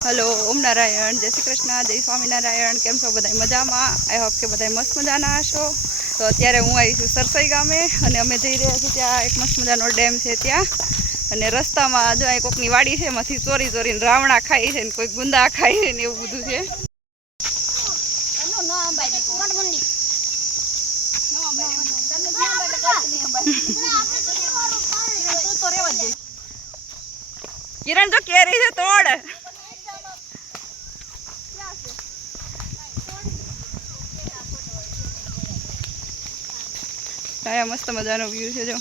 Hello ओम नारायण जय श्री कृष्ण जय स्वामीनारायण केम छो बधाई मजामां आई होप के बधाई मस्त मजाना हशो। तो अत्यारे हूँ आई छुं सरसई गामे अने अमे जई रह्या छीए त्यां एक मस्त मजानो डेम छे त्यां अने रस्तामां जो आ कोकनी वाड़ी छे एमांथी चोरी चोरीने रावणा खाई छे ने कोई गुंदा खाई छे ने एवुं बधुं छे। किरण जो केरी छे तोड़ आया मस्त मजानो व्यू है जो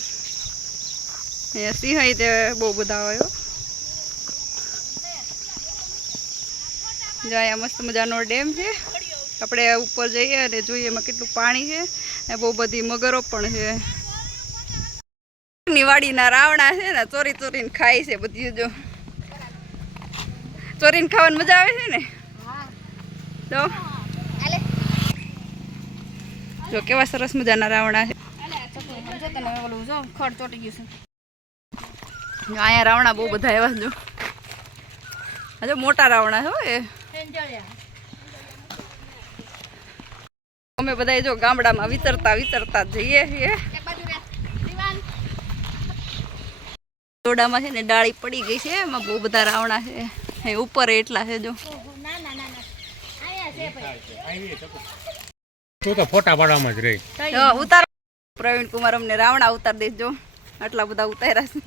सिंह ते बहु बधा आव्यो जो आया मस्त मजानो डेम है। अपने ऊपर जाइए अने जोईए एमां केटलुं पाणी है ने बहु बधी मगरो पण है। निवाड़ीना रावणा है ने चोरी चोरीने खाय छे बधी जो चोरीने खावानी मजा आवे छे ने तो जो केवा सरस मजाना रावणा है। अँ रावणा बहु बधा एवा जो जो मोटा रावणा हो ए अमे बधाए जो गामडामां विचरता विचरता जईए छीए। दोडामां छे ने डाળી पड़ी गई छे एमां बहु बधा रावणा छे हे ऊपर एटला छे जो तो फोटा पाडवामां ज रही जो उतार प्रवीण कुमार अमने रावणा उतार देजो आटला बधा उतार्या छे।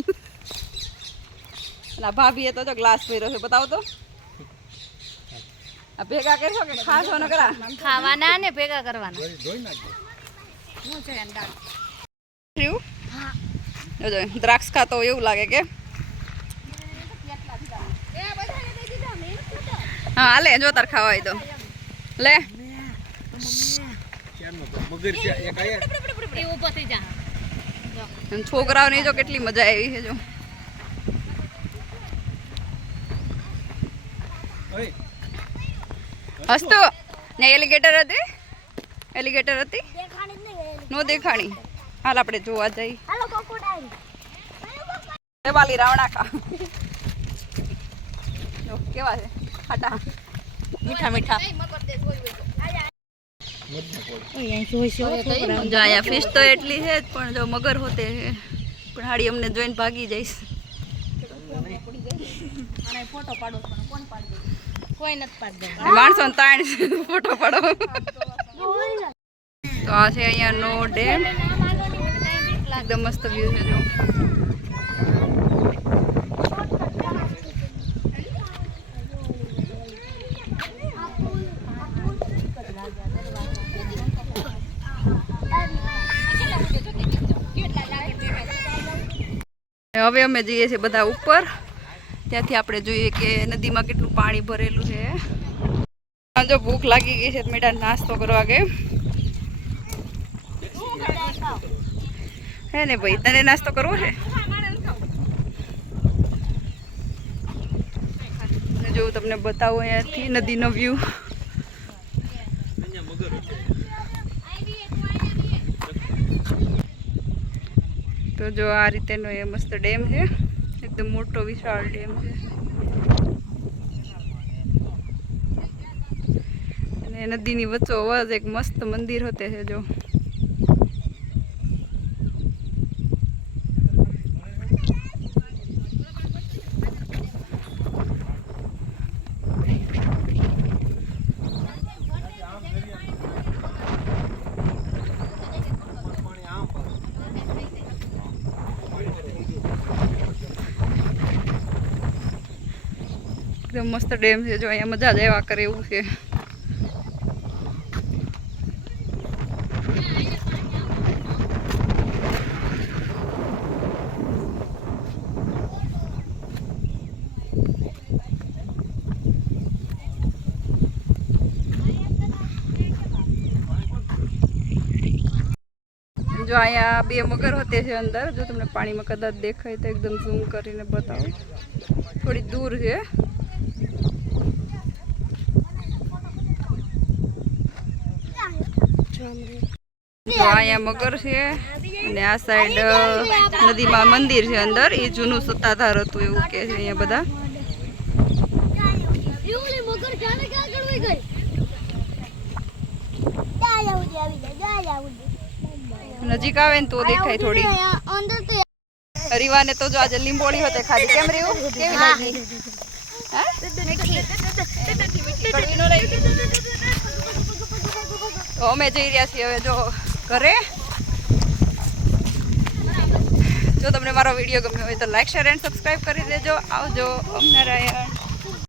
भाभी तो जो ग्लास पीरो छे बताओ तो आ भेगा करशो के खाशो न करा खावाना ने भेगा करवाना धोई नाखो હું છે અંડા थ्यू जो द्राक्ष खातो एवुं लागे के हाँ ले जो तार खावाय तो ले मगर एक आया એ ઊભો થઈ જા छोकराओने जो केटली मजा आई है जो ओए हसतो ने एलिगेटर हती नो देखाणी हाल आपणे जोवा जई હાલો કોકોડાઈલ ए वाली रावणा खा जो केवा छे खाटा मीठा मीठा जो आया फिश तो एटली है पण जो मगर होते है पण हाड़ी अमने जोईने भागी जाईश અને ફોટો પાડો પણ કોણ પાડી દે કોઈ નત પાડી દે माणसों ने ताण फोटो पड़ो तो आ छे अहींया नो डेम एकदम मस्त व्यू है जो हवे अमे जईए छे बधा उपर त्याथी आपणे जोईए के नदीमां केटलुं पाणी भरेलुं छे। जो भूख लागी गई है तो मेडा नास्तो करवा गए है ने भाई तने नास्तो करवो है जो तमने बतावो अहींयाथी नदीनो व्यू तो जो आ रीतेनो ये मस्त डेम है एकदम मोटो विशाल डेम है અને નદીની વચ્ચોવચ એક મસ્ત મંદિર હોતે છે જો एकदम मस्त डेम है जो अहींया मजा ज આવ્યા કરે એવું છે। जो अहींया बे मगर होते हैं अंदर जो तमने पानी में कदाच देखाय तो एकदम झूम करीने बताओ थोड़ी दूर है। जो अहींया मगर है અને આ સાઈડ નદીમાં મંદિર છે અંદર એ જૂનું સત્તાધાર હતું એવું કે છે અહીંયા બધા નજીક આવે ને તો દેખાય થોડી. રીવાને તો જો આજે લીંબોળી હોતે ખાધી. કેમ રીવું? કેવી લાગી? હા? કડવી ન લાગી? તો અમે જઈ રહ્યા છીએ હવે જો ઘરે. જો તમને મારો વિડીયો ગમ્યો હોય તો લાઈક શેર એન્ડ સબસ્ક્રાઈબ કરી દેજો. આવજો. ઓમ નારાયણ.